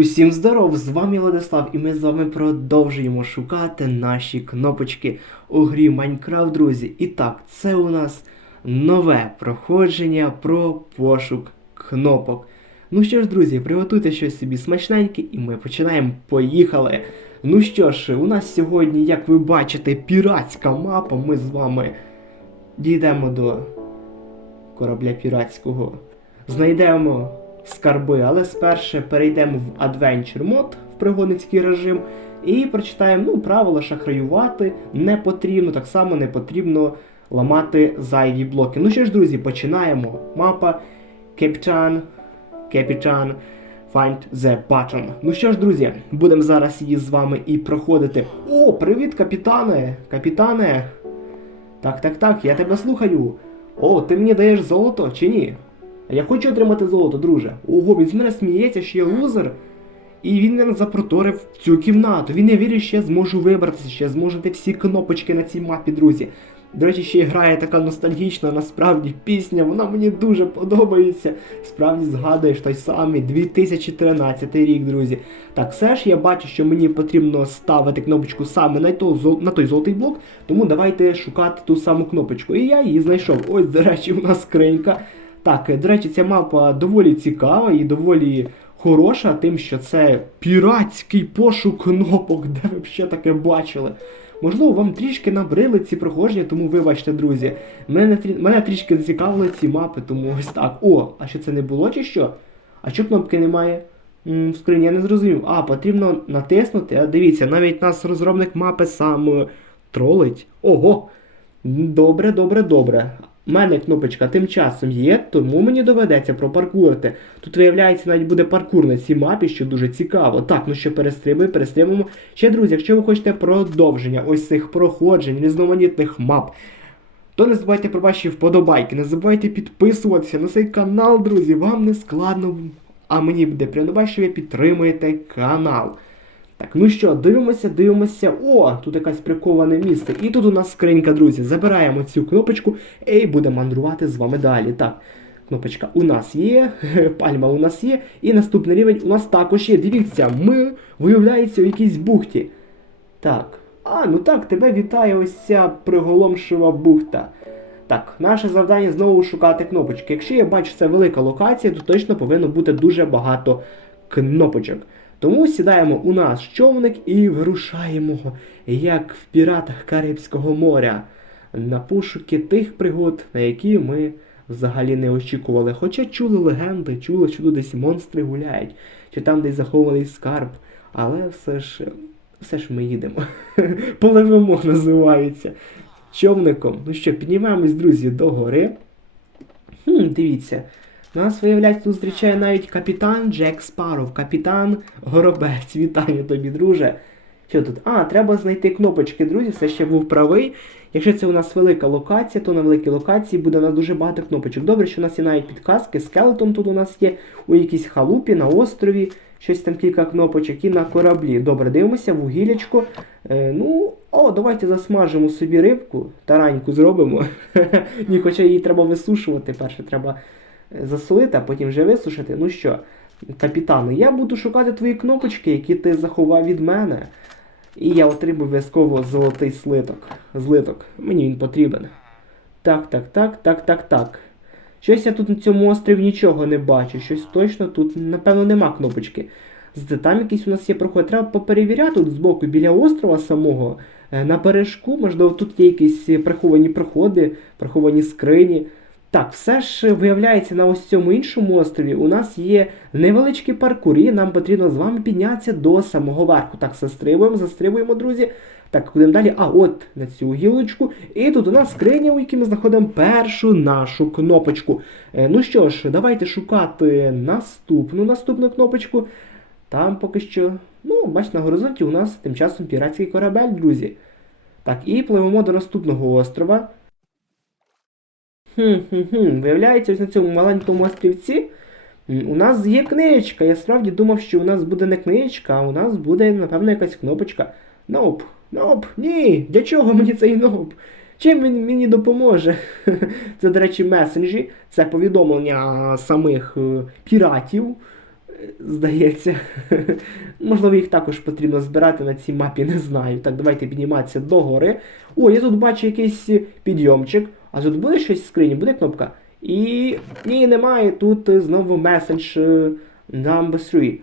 Усім здоров! З вами Владислав, і ми з вами продовжуємо шукати наші кнопочки у грі Майнкрафт, друзі. І так, це у нас нове проходження про пошук кнопок. Ну що ж, друзі, приготуйте щось собі смачненьке, і ми починаємо. Поїхали! Ну що ж, у нас сьогодні, як ви бачите, піратська мапа. Ми з вами дійдемо до корабля піратського. Знайдемо скарби, але спершу перейдемо в Adventure мод в пригодницький режим і прочитаємо ну, правила шахраювати не потрібно, так само не потрібно ламати зайві блоки. Ну що ж, друзі, починаємо. Мапа Капітан, Капітан, Find the button. Ну що ж, друзі, будемо зараз її з вами і проходити. О, привіт, капітане! Капітане! Так, так, так, я тебе слухаю. О, ти мені даєш золото чи ні? Я хочу отримати золото, друже. Ого, він з мене сміється, що я лузер. І він мене запроторив в цю кімнату. Він не вірить, що я зможу вибратися, що я зможу знайти всі кнопочки на цій мапі, друзі. До речі, ще грає така ностальгічна, насправді, пісня, вона мені дуже подобається. Справді згадуєш той самий 2013 рік, друзі. Так, все ж я бачу, що мені потрібно ставити кнопочку саме на той, зол- на той золотий блок, тому давайте шукати ту саму кнопочку. І я її знайшов. Ось, до речі, у нас скринька. Так, е, до речі, ця мапа доволі цікава і доволі хороша, тим, що це піратський пошук кнопок, де ви б ще таке бачили. Можливо, вам трішки набрили ці проходження, тому вибачте, друзі. Мене, мене трішки зацікавили ці мапи, тому ось так. О, а що це не було чи що? А що кнопки немає? В скрині я не зрозумів. А, потрібно натиснути. А дивіться, навіть нас розробник мапи сам е, тролить. Ого! Добре, добре, добре. У мене кнопочка тим часом є, тому мені доведеться пропаркурити. Тут, виявляється, навіть буде паркур на цій мапі, що дуже цікаво. Так, ну що перестрибуємо, перестрибуємо. Ще, друзі, якщо ви хочете продовження ось цих проходжень, різноманітних мап, то не забувайте про ваші вподобайки, не забувайте підписуватися на цей канал, друзі. Вам не складно, а мені буде приємно, що ви підтримуєте канал. Так, ну що, дивимося, дивимося. О, тут якесь приковане місце. І тут у нас скринька, друзі. Забираємо цю кнопочку і будемо мандрувати з вами далі. Так, кнопочка у нас є, пальма у нас є, і наступний рівень у нас також є. Дивіться, ми виявляється у якійсь бухті. Так. А, ну так, тебе вітає ось ця приголомшива бухта. Так, наше завдання знову шукати кнопочки. Якщо я бачу, це велика локація, то точно повинно бути дуже багато кнопочок. Тому сідаємо у нас човник і вирушаємо, як в піратах Карибського моря, на пошуки тих пригод, на які ми взагалі не очікували. Хоча чули легенди, чули, що тут десь монстри гуляють, чи там десь захований скарб. Але все ж, все ж ми їдемо. Поливемо називається. Човником. Ну що, піднімаємось, друзі, до гори. Хм, дивіться. Нас, виявляється, тут зустрічає навіть капітан Джек Спаров, капітан Горобець. Вітаю тобі, друже. Що тут? А, треба знайти кнопочки, друзі, все ще був правий. Якщо це у нас велика локація, то на великій локації буде у нас дуже багато кнопочок. Добре, що у нас є навіть підказки, скелетон тут у нас є, у якійсь халупі, на острові, щось там кілька кнопочок і на кораблі. Добре, дивимося, вугілячко. Е, ну, о, давайте засмажимо собі рибку, тараньку зробимо. Ні, хоча її треба висушувати. Перше треба засолити, а потім вже висушити. Ну що, капітане, я буду шукати твої кнопочки, які ти заховав від мене. І я отримую обов'язково золотий слиток. Злиток. Мені він потрібен. Так, так, так, так, так, так. Щось я тут на цьому острові нічого не бачу. Щось точно тут, напевно, нема кнопочки. Зате там якийсь у нас є проход. Треба поперевіряти тут збоку біля острова самого. е, На бережку, можливо, тут є якісь приховані проходи, приховані скрині. Так, все ж виявляється, на ось цьому іншому острові у нас є невеличкий паркур, і нам потрібно з вами піднятися до самого верху. Так, застрибуємо, застрибуємо, друзі. Так, ходимо далі. А, от на цю гілочку. І тут у нас скриня, у якій ми знаходимо першу нашу кнопочку. Е, ну що ж, давайте шукати наступну наступну кнопочку. Там поки що, ну, бач, на горизонті у нас тим часом піратський корабель, друзі. Так, і пливемо до наступного острова. Хм-хм-хм, виявляється, ось на цьому маленькому острівці у нас є книжечка. Я справді думав, що у нас буде не книжечка, а у нас буде, напевно, якась кнопочка. Ноп, ноп, ні, для чого мені цей ноп? Чим він мені допоможе? Це, до речі, месенджі, це повідомлення самих е, піратів. здається. Можливо, їх також потрібно збирати на цій мапі, не знаю. Так, давайте підніматися догори. О, я тут бачу якийсь підйомчик. А тут буде щось в скрині, буде кнопка. І. Ні, немає. Тут е, знову меседж е, number 3.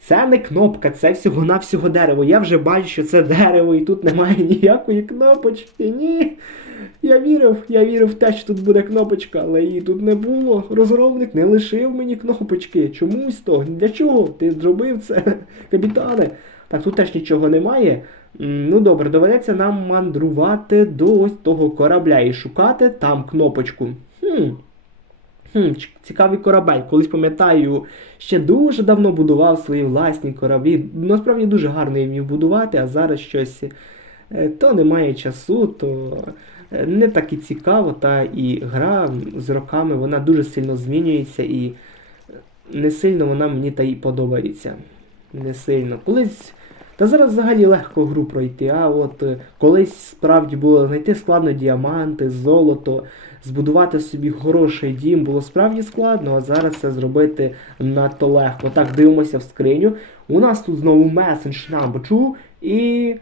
Це не кнопка, це всього-навсього дерево. Я вже бачу, що це дерево, і тут немає ніякої кнопочки. Ні. Я вірив, я вірив в те, що тут буде кнопочка, але її тут не було. Розробник не лишив мені кнопочки. Чомусь то. Для чого? Ти зробив це, капітане. Так, тут теж нічого немає. Ну добре, доведеться нам мандрувати до ось того корабля і шукати там кнопочку. Хм. Хм, цікавий корабель. Колись пам'ятаю, ще дуже давно будував свої власні кораблі. Насправді дуже гарно я вмів будувати, а зараз щось е, то немає часу, то е, не так і цікаво, та і гра з роками вона дуже сильно змінюється і е, не сильно вона мені та й подобається. Не сильно. Колись. Та зараз взагалі легко гру пройти, а от е, колись справді було знайти складно діаманти, золото, збудувати собі хороший дім було справді складно, а зараз це зробити надто легко. Так, дивимося в скриню. У нас тут знову месендж number і.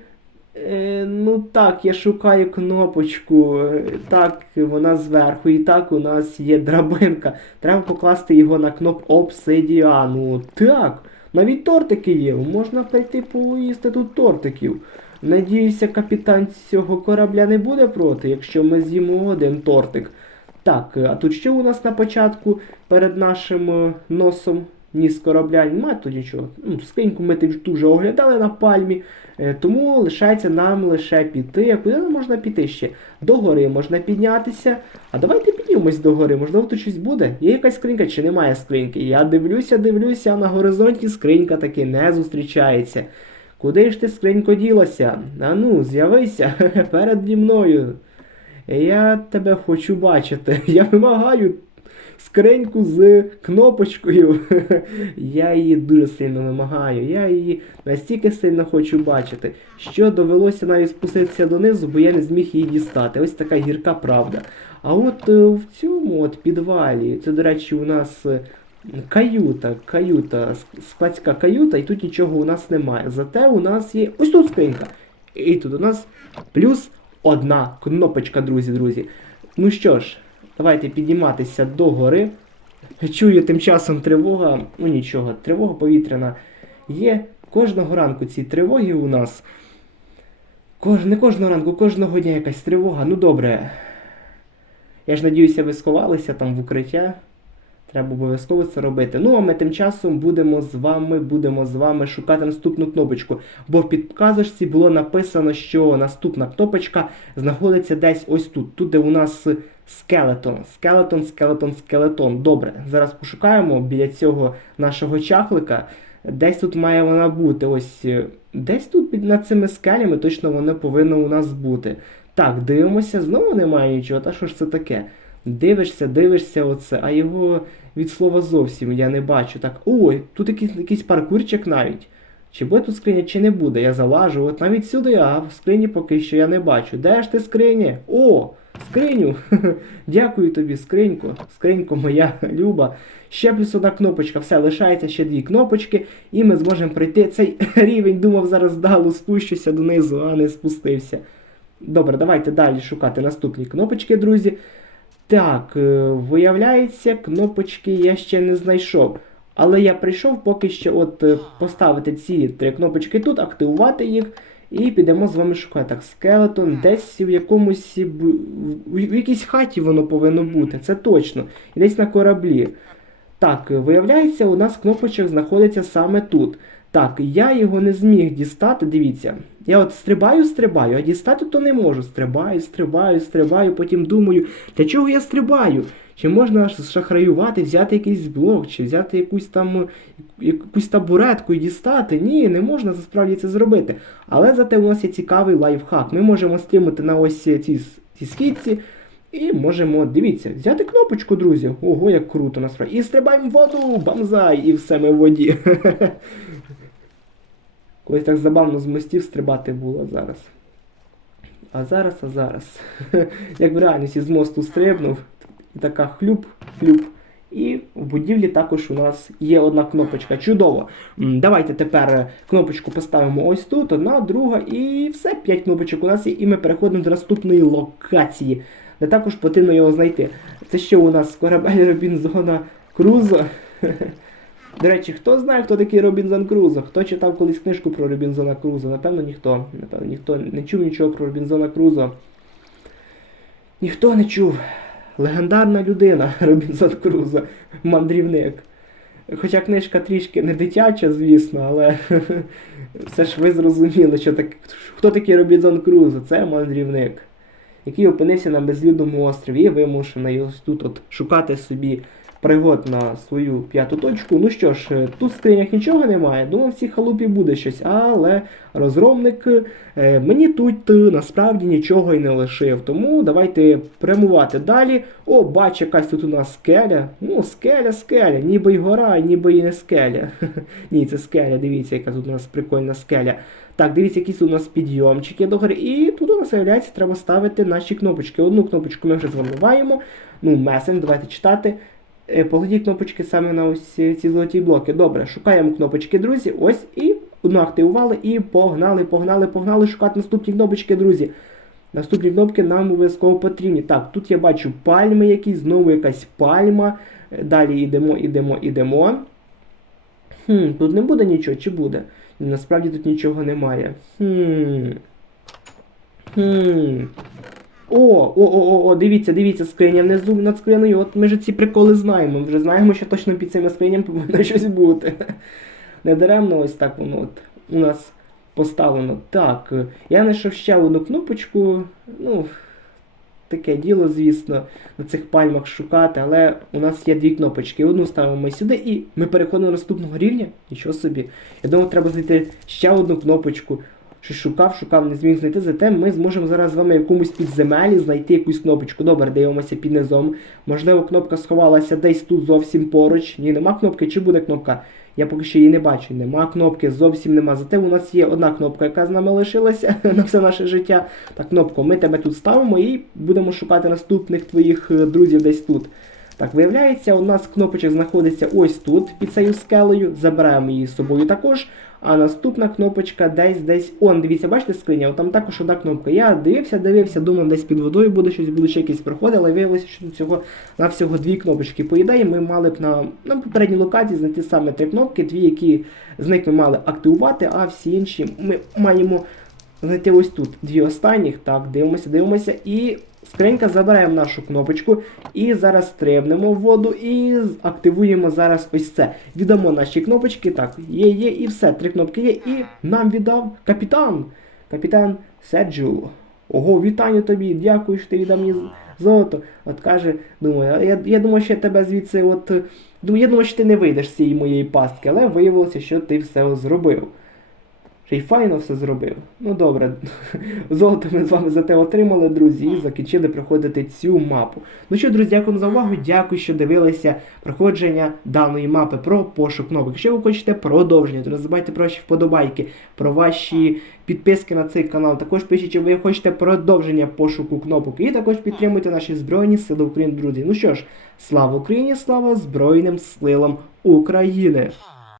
Е, ну так, я шукаю кнопочку. Е, Так, вона зверху. І так у нас є драбинка. Треба покласти його на кноп обсидіану. Так, навіть тортики є. Можна прийти поїсти тут тортиків. Надіюся, капітан цього корабля не буде проти, якщо ми з'їмо один тортик. Так, а тут що у нас на початку перед нашим е, носом? Ніс корабля, немає тут нічого. Ну, скриньку ми тут вже оглядали на пальмі, е, тому лишається нам лише піти. А куди можна піти ще? До гори можна піднятися. А давайте піднімемось догори, можливо, тут щось буде. Є якась скринька чи немає скриньки? Я дивлюся, дивлюся, а на горизонті скринька таки не зустрічається. Куди ж ти скринько ділася? А ну, з'явися переді мною. Я тебе хочу бачити. Я вимагаю скриньку з кнопочкою. Я її дуже сильно вимагаю. Я її настільки сильно хочу бачити, що довелося навіть спуститися донизу, бо я не зміг її дістати. Ось така гірка правда. А от е, в цьому от підвалі, це, до речі, у нас. е, Каюта, каюта, складська каюта, і тут нічого у нас немає. Зате у нас є ось тут скринька. І тут у нас плюс одна кнопочка, друзі, друзі. Ну що ж, давайте підніматися до гори. Чую тим часом тривога. Ну нічого, тривога повітряна є. Кожного ранку ці тривоги у нас. Кож... Не кожного ранку, кожного дня якась тривога. Ну добре. Я ж надіюся, ви сховалися там в укриття. Треба обов'язково це робити. Ну, а ми тим часом будемо з вами, будемо з вами шукати наступну кнопочку. Бо в підказочці було написано, що наступна кнопочка знаходиться десь ось тут. Тут, де у нас скелетон. Скелетон, скелетон, скелетон. Добре, зараз пошукаємо біля цього нашого чахлика. Десь тут має вона бути. Ось е, десь тут під над цими скелями точно воно повинно у нас бути. Так, дивимося, знову немає нічого. Та що ж це таке? Дивишся, дивишся оце, а його від слова зовсім я не бачу. Так, ой, тут якийсь, якийсь паркурчик навіть. Чи буде тут скриня, чи не буде? Я залажу, от навіть сюди, а в скрині поки що я не бачу. Де ж ти скриня? О! Скриню! Дякую тобі, скринько. Скринько моя люба. Ще плюс одна кнопочка. Все, лишається ще дві кнопочки, і ми зможемо пройти цей рівень. Думав, зараз вдало спущуся донизу, а не спустився. Добре, давайте далі шукати наступні кнопочки, друзі. Так, е, виявляється, кнопочки я ще не знайшов. Але я прийшов поки що от е, поставити ці три кнопочки тут, активувати їх, і підемо з вами шукати. Так, скелетон десь в якомусь в в якійсь хаті воно повинно бути, це точно. І десь на кораблі. Так, виявляється, у нас кнопочок знаходиться саме тут. Так, я його не зміг дістати, дивіться. Я от стрибаю, стрибаю, а дістати то не можу. Стрибаю, стрибаю, стрибаю, потім думаю, для чого я стрибаю? Чи можна шахраювати, взяти якийсь блок, чи взяти якусь там якусь табуретку і дістати? Ні, не можна насправді це зробити. Але зате у нас є цікавий лайфхак. Ми можемо стрімити на ось ці, ці скидці. І можемо, дивіться, взяти кнопочку, друзі. Ого, як круто насправді. І стрибаємо в воду, бамзай, і все ми в воді. Колись так забавно з мостів стрибати було зараз. А зараз, а зараз. Як в реальності з мосту стрибнув, така хлюп, І в будівлі також у нас є одна кнопочка. Чудово. Давайте тепер е, кнопочку поставимо ось тут, одна, друга, і все, 5 кнопочок у нас є, і ми переходимо до наступної локації, де також потрібно його знайти. Це ще у нас корабель Робінзона Крузо. До речі, хто знає, хто такий Робінзон Крузо? Хто читав колись книжку про Робінзона Крузо? Напевно, ніхто. Напевно, ніхто не чув нічого про Робінзона Крузо. Ніхто не чув. Легендарна людина Робінзон Крузо, мандрівник. Хоча книжка трішки не дитяча, звісно, але все ж ви зрозуміли, що так, хто такий Робінзон Крузо? Це мандрівник, який опинився на безлюдному острові і вимушений ось тут от шукати собі пригод на свою п'яту точку. Ну що ж, тут в скринях нічого немає. Думав, в цій халупі буде щось, але розробник е, мені тут е, насправді нічого і не лишив. Тому давайте прямувати далі. О, бач, якась тут у нас скеля. Ну, скеля, скеля, ніби й гора, ніби і не скеля. Ні, це скеля, дивіться, яка тут у нас прикольна скеля. Так, дивіться, якісь у нас підйомчики до гори. І тут у нас виявляється, треба ставити наші кнопочки. Одну кнопочку ми вже з. Ну, месен, давайте читати. Е, Покладіть кнопочки саме на ось ці ці золоті блоки. Добре, шукаємо кнопочки, друзі. Ось і одну активували, і погнали, погнали, погнали шукати наступні кнопочки, друзі. Наступні кнопки нам обов'язково потрібні. Так, тут я бачу пальми якісь, знову якась пальма. Е, Далі йдемо, йдемо, йдемо. Хм, тут не буде нічого, чи буде? Насправді тут нічого немає. Хм. Хм. О, о, о, о, о, дивіться, дивіться, скриня внизу над скринею. От ми ж ці приколи знаємо. Ми вже знаємо, що точно під цими скринями повинно щось бути. Недаремно ось так воно от у нас поставлено. Так, я знайшов ще одну кнопочку. Ну, таке діло, звісно, на цих пальмах шукати, але у нас є дві кнопочки. Одну ставимо ми сюди і ми переходимо до наступного рівня. Нічого собі. Я думав, треба знайти ще одну кнопочку. Щось шукав, шукав, не зміг знайти, зате ми зможемо зараз з вами в якомусь підземелі знайти якусь кнопочку. Добре, дивимося під низом. Можливо, кнопка сховалася десь тут зовсім поруч. Ні, нема кнопки, чи буде кнопка? Я поки що її не бачу. Нема кнопки, зовсім нема. Зате у нас є одна кнопка, яка з нами лишилася на все наше життя. Так, кнопку, ми тебе тут ставимо і будемо шукати наступних твоїх е, друзів десь тут. Так, виявляється, у нас кнопочок знаходиться ось тут, під цією скелею. Забираємо її з собою також. А наступна кнопочка десь десь. Он, дивіться, бачите скриня? Там також одна кнопка. Я дивився, дивився, думав, десь під водою буде щось, буде ще якісь проходи, але виявилося, що всього на всього дві кнопочки. По ідеї, ми мали б на, на попередній локації знайти саме три кнопки, дві, які з них ми мали активувати, а всі інші ми маємо знайти ось тут дві останніх. Так, дивимося, дивимося. І скринька забираємо нашу кнопочку. І зараз стрибнемо в воду і активуємо зараз ось це. Віддамо наші кнопочки. Так, є, є, і все. Три кнопки є. І нам віддав капітан. Капітан Седжу. Ого, вітання тобі, дякую, що ти віддав мені золото. От каже, думаю, я, я думаю, що я тебе звідси, от. я думаю, що ти не вийдеш з цієї моєї пастки, але виявилося, що ти все зробив. Ще й файно все зробив. Ну добре, золото ми з вами зате отримали, друзі, і закінчили проходити цю мапу. Ну що, друзі, дякую за увагу. Дякую, що дивилися проходження даної мапи про пошук кнопок. Якщо ви хочете продовження, то не забувайте про ваші вподобайки, про ваші підписки на цей канал. Також пишіть, чи ви хочете продовження пошуку кнопок. І також підтримуйте наші Збройні Сили України, друзі. Ну що ж, слава Україні, слава Збройним силам України!